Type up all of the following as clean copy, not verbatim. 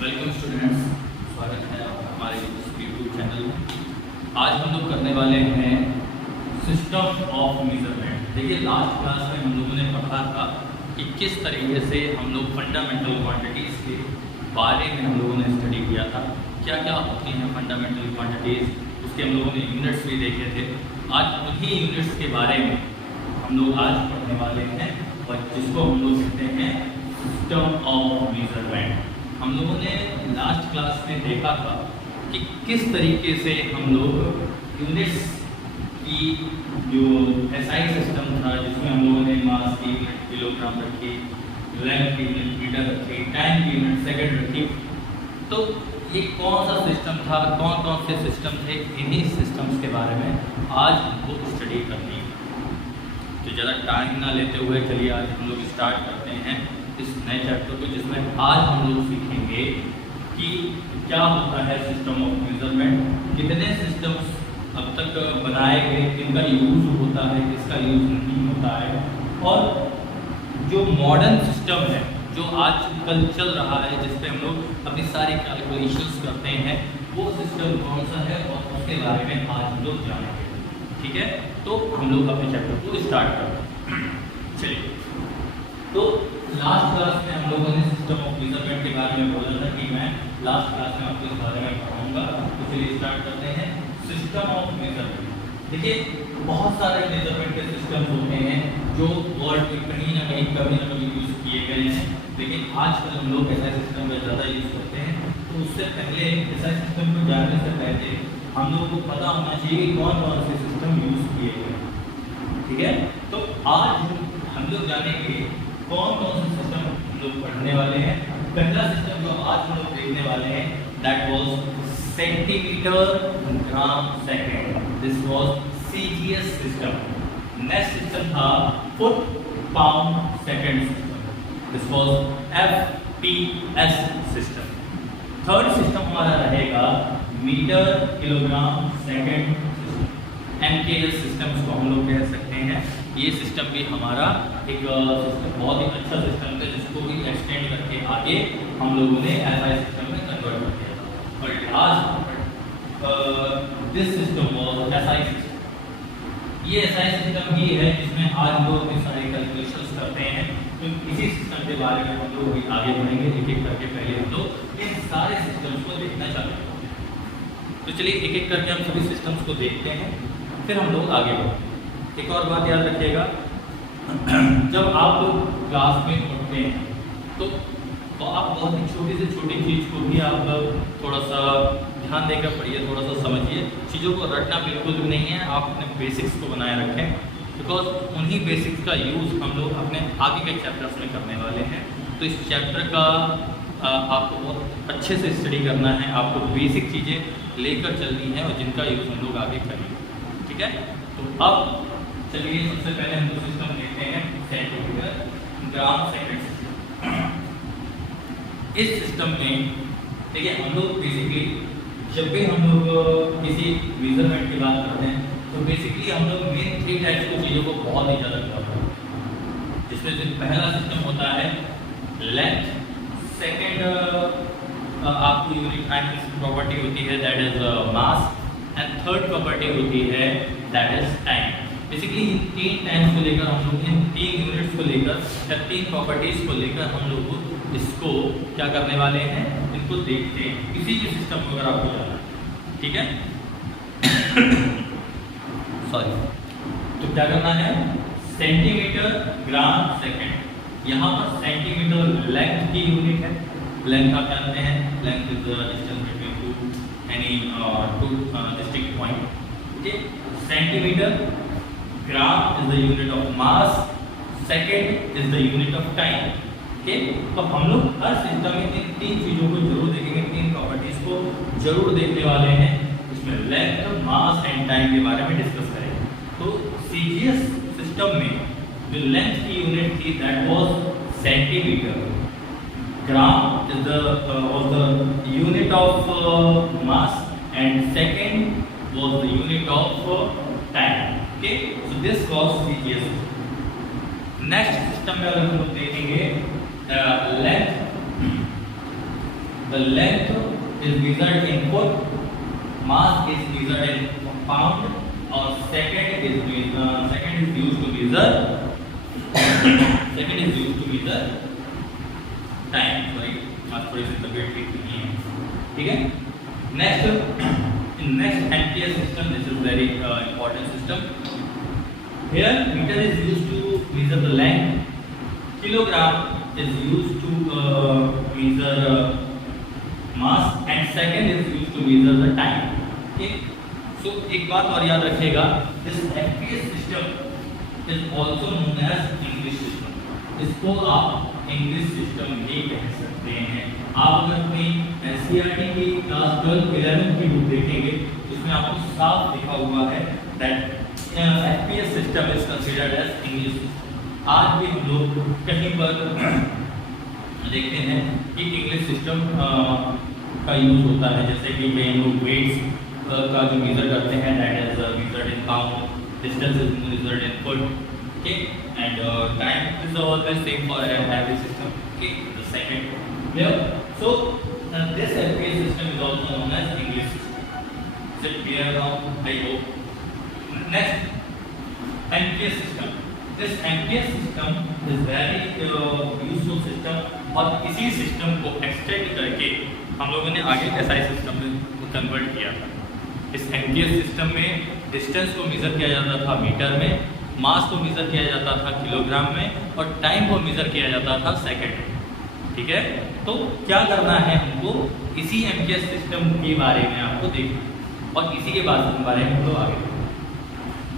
Welcome students, स्वागत है आपका हमारे इस यूट्यूब चैनल में। आज हम लोग करने वाले हैं सिस्टम ऑफ मेजरमेंट। देखिए, लास्ट क्लास में हम लोगों ने पढ़ा था कि किस तरीके से हम लोग फंडामेंटल क्वांटिटीज़ के बारे में हम लोगों ने स्टडी किया था, क्या क्या होती हैं फंडामेंटल क्वांटिटीज़, उसके हम लोगों ने यूनिट्स भी देखे थे। आज उन्हीं यूनिट्स के बारे में हम लोग आज पढ़ने वाले हैं और जिसको हम लोग कहते हैं सिस्टम ऑफ मेजरमेंट। हम लोगों ने लास्ट क्लास में देखा था कि किस तरीके से हम लोग यूनिट्स की जो एसआई सिस्टम था, जिसमें हम लोगों ने मास की यूनिट किलोग्राम रखी, लेंथ की यूनिट मीटर रखी, टाइम की यूनिट सेकंड रखी। तो ये कौन सा सिस्टम था, कौन कौन से सिस्टम थे, इन्हीं सिस्टम्स के बारे में आज हमको स्टडी करनी है। तो ज़्यादा टाइम ना लेते हुए चलिए आज हम लोग स्टार्ट करते हैं इस नए चैप्टर को, जिसमें आज हम लोग सीखेंगे कि क्या होता है सिस्टम ऑफ मेजरमेंट, कितने सिस्टम्स अब तक बनाए गए, किनका यूज़ होता है, किसका यूज़ नहीं होता है, और जो मॉडर्न सिस्टम है जो आजकल चल रहा है, जिस पे हम लोग अपनी सारी कैलकुलेशंस करते हैं, वो सिस्टम कौन सा है और उसके बारे में आज हम लोग जानेंगे। ठीक है, तो हम लोग अपने चैप्टर को स्टार्ट करते हैं। चलिए, तो लास्ट क्लास में हम लोगों ने सिस्टम ऑफ मेजरमेंट के बारे में बोला था कि मैं लास्ट क्लास में आपको इस बारे में पढ़ाऊंगा। तो चलिए स्टार्ट करते हैं सिस्टम ऑफ मेजरमेंट। देखिए, बहुत सारे मेजरमेंट के सिस्टम होते हैं जो वर्ल्ड में कहीं ना कभी यूज़ किए गए हैं, लेकिन आजकल हम लोग ऐसा सिस्टम में ज़्यादा यूज़ करते हैं। तो उससे पहले ऐसा सिस्टम को जानने से पहले हम लोगों को पता होना चाहिए कि कौन कौन से सिस्टम यूज़ किए गए। ठीक है, तो आज हम लोग जानेंगे कौन कौन से सिस्टम हम लोग पढ़ने वाले हैं। पहला सिस्टम जो आज हम लोग देखने वाले हैं, that was centimetre gram second. This was CGS system. Next system था foot pound second system. This was FPS system. Third system हमारा रहेगा metre kilogram second system. MKS system इसको हम लोग कह सकते हैं। ये सिस्टम भी हमारा एक सिस्टम बहुत ही अच्छा सिस्टम है, जिसको भी एक्सटेंड करके आगे हम लोगों ने एसआई सिस्टम में कन्वर्ट कर दिया था। और last this system was SI system. ये एसआई सिस्टम ही है जिसमें आज हम लोग अपने सारे कैलकुलेशंस करते हैं। तो इसी सिस्टम के बारे में हम लोग भी आगे बढ़ेंगे, एक एक करके पहले हम लोग इन सारे सिस्टम्स को देखना चाहते हैं। तो चलिए एक एक करके हम सभी सिस्टम्स को देखते हैं, फिर हम लोग आगे बढ़ते हैं। एक और बात याद रखिएगा, जब आप क्लास में पढ़ते हैं तो आप बहुत ही छोटी से छोटी चीज़ को भी आप थोड़ा सा ध्यान देकर पढ़िए, थोड़ा सा समझिए। चीज़ों को रटना बिल्कुल भी नहीं है, आप अपने बेसिक्स को बनाए रखें, बिकॉज उन्हीं बेसिक्स का यूज़ हम लोग अपने आगे के चैप्टर्स में करने वाले हैं। तो इस चैप्टर का आपको बहुत अच्छे से स्टडी करना है, आपको बेसिक चीज़ें लेकर चलनी है और जिनका यूज़ हम लोग आगे करेंगे। ठीक है, तो अब चलिए सबसे पहले हम लोग सिस्टम देखते हैं सेंटीमीटर ग्राम सेकंड सिस्टम। इस सिस्टम में देखिए, हम लोग बेसिकली जब भी हम लोग किसी मेजरमेंट की बात करते हैं तो बेसिकली हम लोग मेन 3 टाइप्स की चीज़ों को बहुत ही ज़्यादा करते हैं, जिसमें से पहला सिस्टम होता है लेंथ, सेकेंड आपकी यूनिट प्रॉपर्टी होती है that is mass, and third property होती है that is time. Basically in 3 times को लेकर हम लोग, इन 3 यूनिट्स को लेकर या 3 प्रॉपर्टीज़ को लेकर हम लोग इसको क्या करने वाले हैं, इनको देखते हैं किसी भी सिस्टम को अगर आपको जाना है। ठीक है, सॉरी, तो क्या करना है, सेंटीमीटर ग्राम सेकंड। यहाँ पर सेंटीमीटर लेंथ की यूनिट है। लेंथ आप जानते हैं, length is the distance between two distinct point. Okay, centimetre, gram is the unit of mass, second is the unit of time. Okay, तो हम लोग हर सिस्टम में इन 3 चीज़ों को जरूर देखेंगे, 3 प्रॉपर्टीज को जरूर देखने वाले हैं। इसमें लेंथ, मास एंड टाइम के बारे में डिस्कस करेंगे। तो सीजीएस सिस्टम में जो लेंथ की यूनिट थी that was centimetre, gram is the unit of mass and second was the unit of time. Okay, so this was CGS. Next system में अगर हम लोग देखेंगे length the length is measured in foot, mass is measured in pound, और second is used to measure time. Sorry, आज थोड़ी सी तबीयत ठीक नहीं है, ठीक है. Next MPS system, this is very important system. Here meter is used to measure the length, kilogram is used to measure mass, and second is used to measure the time. Okay. So एक बात और याद रखिएगा, this MPS system is also known as English system. इसको आप English system भी कह सकते हैं. आप अगर अपनी NCERT की क्लास 12 11 की बुक देखेंगे, उसमें आपको साफ लिखा हुआ है that FPS system is considered as English system. आज भी हम लोग कहीं पर देखते हैं कि इंग्लिश सिस्टम का यूज होता है, जैसे कि कई लोग वेट्स का जो मेजर करते हैं, that is measured in pound, distance is measured in foot, okay, and time is always same for every system. Okay, the second here, so this FPS system is also known as English system. Is it clear now? I hope. Next, MPS system. This MPS system is very useful system, और इसी system को extend करके हम लोगों ने आगे SI system में convert किया था. इस MPS सिस्टम में डिस्टेंस को मेज़र किया जाता था मीटर में, मास को मेज़र किया जाता था किलोग्राम में, और टाइम को मेज़र किया जाता था सेकंड में. ठीक है, तो क्या करना है हमको, इसी MPS सिस्टम के बारे में आपको देखना, और इसी के बारे में हम लोग आगे.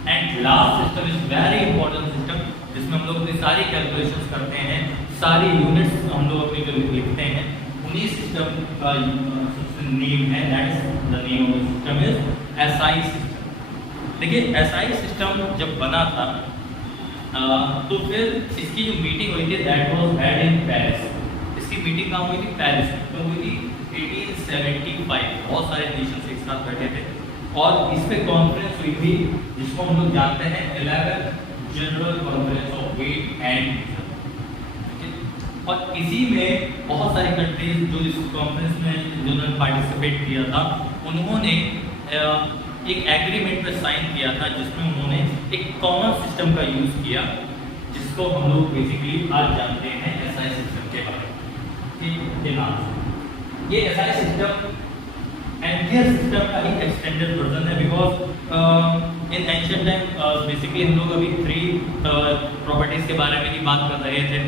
And last system is very important system, जिसमें हम लोग अपनी सारी कैलकुलेशंस करते हैं, सारी यूनिट्स हम लोग अपनी जो लिखते हैं, उन्हीं सिस्टम का नेम है, that is the name of the system is SI system. देखिए, SI सिस्टम जब बना था तो फिर इसकी जो मीटिंग हुई थी that was head in Paris. इसकी मीटिंग कहाँ हुई थी? पेरिस में हुई थी 1875. बहुत सारे नेशंस एक साथ बैठे थे और इस पे कॉन्फ्रेंस हुई थी, जिसको हम लोग जानते हैं 11th general conference of weight and. और इसी में बहुत सारी कंट्रीज जो इस कॉन्फ्रेंस में जिन्होंने पार्टिसिपेट किया था, उन्होंने एक एग्रीमेंट पे साइन किया था, जिसमें उन्होंने एक कॉमन सिस्टम का यूज़ किया, जिसको हम लोग बेसिकली आज जानते हैं SI सिस्टम के बारे में. के नाम से ये SI सिस्टम MPS सिस्टम का एक एक्सटेंडेड वर्जन है, because in ancient time basically हम लोग अभी 3 प्रॉपर्टीज के बारे में ही बात कर रहे थे,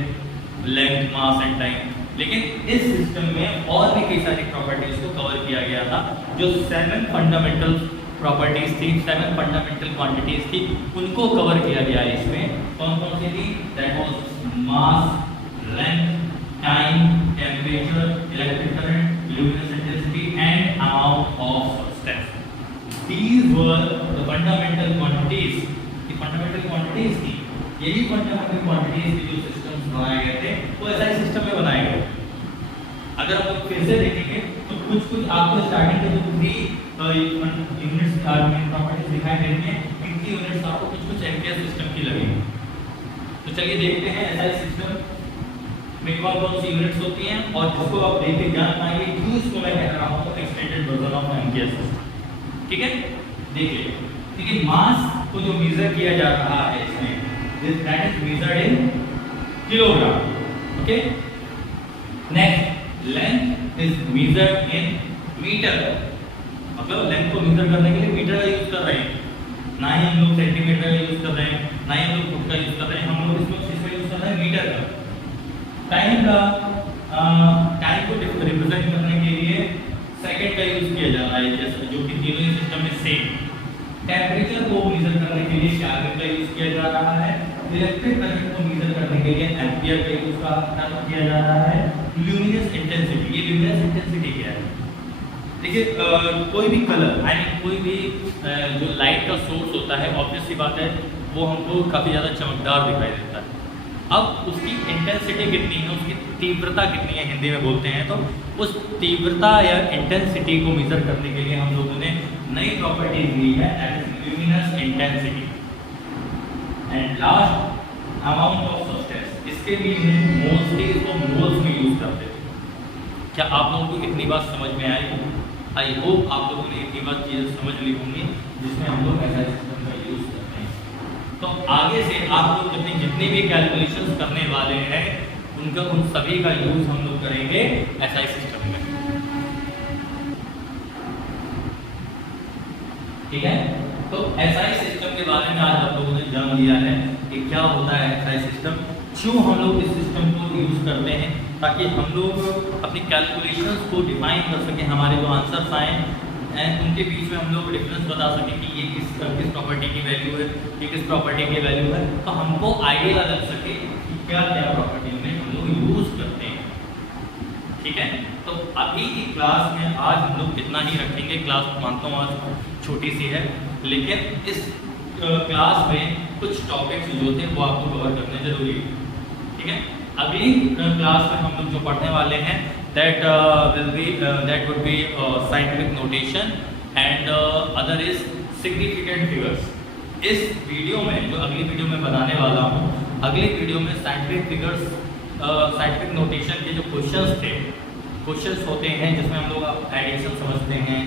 लेंथ, मास एंड टाइम. लेकिन इस सिस्टम में और भी कई सारी प्रॉपर्टीज को कवर किया गया था, जो 7 फंडामेंटल प्रॉपर्टीज थी, 7 फंडामेंटल क्वांटिटीज थी, उनको कवर किया गया है इसमें. कौन कौन सी थी? That was mass, length, time, temperature, electric current, luminous intensity and amount of substance. These were the fundamental quantities. ये फंडामेंटल क्वांटिटीज थी. यही फंडामेंटल क्वांटिटीज की जो सिस्टम्स बनाए गए थे वो SI सिस्टम में बनाए गए. अगर आप लोग फिर से देखेंगे तो कुछ आपको स्टार्टिंग के जो 3 यूनिट्स प्रॉपर्टीज दिखाई दे रही हैं, इनकी यूनिट्स आपको कुछ MPS सिस्टम की लगेगी. तो चलिए देखते हैं SI सिस्टम में कौन कौन सी यूनिट्स होती हैं, और जिसको आप देख के जान पाएंगे क्यों इसको मैं कह रहा हूँ extended version of MPS system. ठीक है, देखिए. देखिए, मास को जो मेजर किया जा रहा है इसमें, that is measured in kilogram. Okay. Next, length is measured in meter. मतलब लेंथ को मेजर करने के लिए मीटर का यूज कर रहे हैं, ना ही हम लोग सेंटीमीटर का यूज कर रहे हैं, ना ही हम लोग फुट का यूज कर रहे हैं. हम लोग इसमें यूज कर रहे हैं मीटर का. टाइम को रिप्रेजेंट करने के लिए सेकंड का यूज किया जा रहा है, जैसे जो कि तीनों ही सिस्टम में सेम. टेम्परेचर को मेजर करने के लिए केल्विन का यूज किया जा रहा है. इलेक्ट्रिक करंट को मेजर करने के लिए एम्पियर का यूज किया जा रहा है. ल्यूमिनस इंटेंसिटी, ये ल्यूमिनस इंटेंसिटी क्या है? देखिए, कोई भी कलर यानी कोई भी जो लाइट का सोर्स होता है, ऑब्वियस सी बात है वो हमको काफ़ी ज़्यादा चमकदार दिखाई देता है. अब उसकी इंटेंसिटी कितनी है, उसकी तीव्रता कितनी है, हिंदी में बोलते हैं, तो उस तीव्रता या इंटेंसिटी को मेजर करने के लिए हम लोगों ने नई प्रॉपर्टीज ली है, that is luminous intensity. And last, amount of substance. इसके भी मोल्स थे, इसको मोल्स में यूज करते थे. क्या आप लोगों को इतनी बात समझ में आई? आई होप आप लोगों ने इतनी बात चीज़ें समझ ली होंगी जिसमें हम लोग SI सिस्टम का यूज़ करते हैं। तो आगे से आप लोग जितनी भी कैलकुलेशंस करने वाले हैं उन सभी का यूज़ हम लोग करेंगे SI सिस्टम में। ठीक है, तो SI सिस्टम के बारे में आज आप लोगों ने जान लिया है कि क्या होता है SI सिस्टम, क्यों हम लोग इस सिस्टम को यूज़ करते हैं, ताकि हम लोग अपनी कैलकुलेशंस को डिफाइन कर सकें, हमारे जो आंसर्स आए एंड उनके बीच में हम लोग डिफरेंस बता सकें कि ये किस प्रॉपर्टी की वैल्यू है, ये किस प्रॉपर्टी की वैल्यू है, तो हमको आइडिया लग सके कि क्या क्या प्रॉपर्टी में हम लोग यूज़ करते हैं। ठीक है, तो अभी की क्लास में आज हम लोग इतना ही रखेंगे। क्लास मानता हूँ आज छोटी सी है, लेकिन इस क्लास में कुछ टॉपिक्स जो थे वो आपको कवर करने जरूरी है। ठीक है, अगली क्लास में हम लोग जो पढ़ने वाले हैं that would be scientific notation and other is significant figures. इस वीडियो में जो अगली वीडियो में बनाने वाला हूँ, अगली वीडियो में साइंटिफिक फिगर्स, साइंटिफिक नोटेशन के जो क्वेश्चंस होते हैं जिसमें हम लोग एडिशन समझते हैं,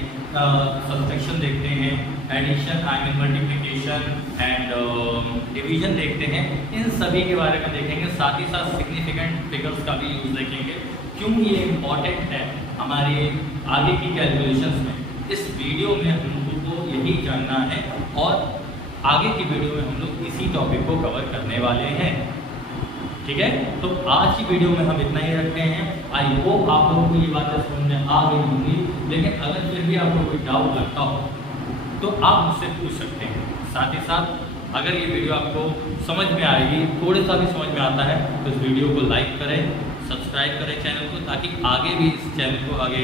सब्ट्रैक्शन देखते हैं, addition I mean multiplication and division देखते हैं, इन सभी के बारे में देखेंगे। साथ ही साथ सिग्निफिकेंट फिगर्स का भी यूज़ देखेंगे, क्यों ये इम्पॉर्टेंट है हमारे आगे की कैलकुलेशंस में। इस वीडियो में हम लोगों को यही जानना है और आगे की वीडियो में हम लोग इसी टॉपिक को कवर करने वाले हैं। ठीक है, तो आज की वीडियो में हम इतना ही रखते हैं। आई होप आप लोगों को ये बातें समझ में आ गई होंगी, लेकिन अगर फिर भी आपको कोई डाउट लगता हो तो आप मुझसे पूछ सकते हैं। साथ ही साथ अगर ये वीडियो आपको समझ में आएगी, थोड़ा सा भी समझ में आता है, तो इस वीडियो को लाइक करें, सब्सक्राइब करें चैनल को, ताकि आगे भी इस चैनल को आगे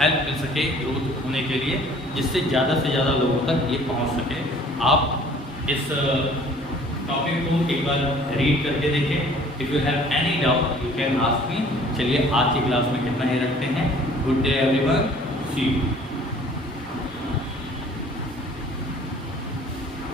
हेल्प मिल सके ग्रोथ होने के लिए, जिससे ज़्यादा से ज़्यादा लोगों तक ये पहुँच सके। आप इस टॉपिक को एक बार रीड करके देखें। If you have any doubt you can ask me. चलिए आज की क्लास में कितना ही रखते हैं। Good day everyone, see you.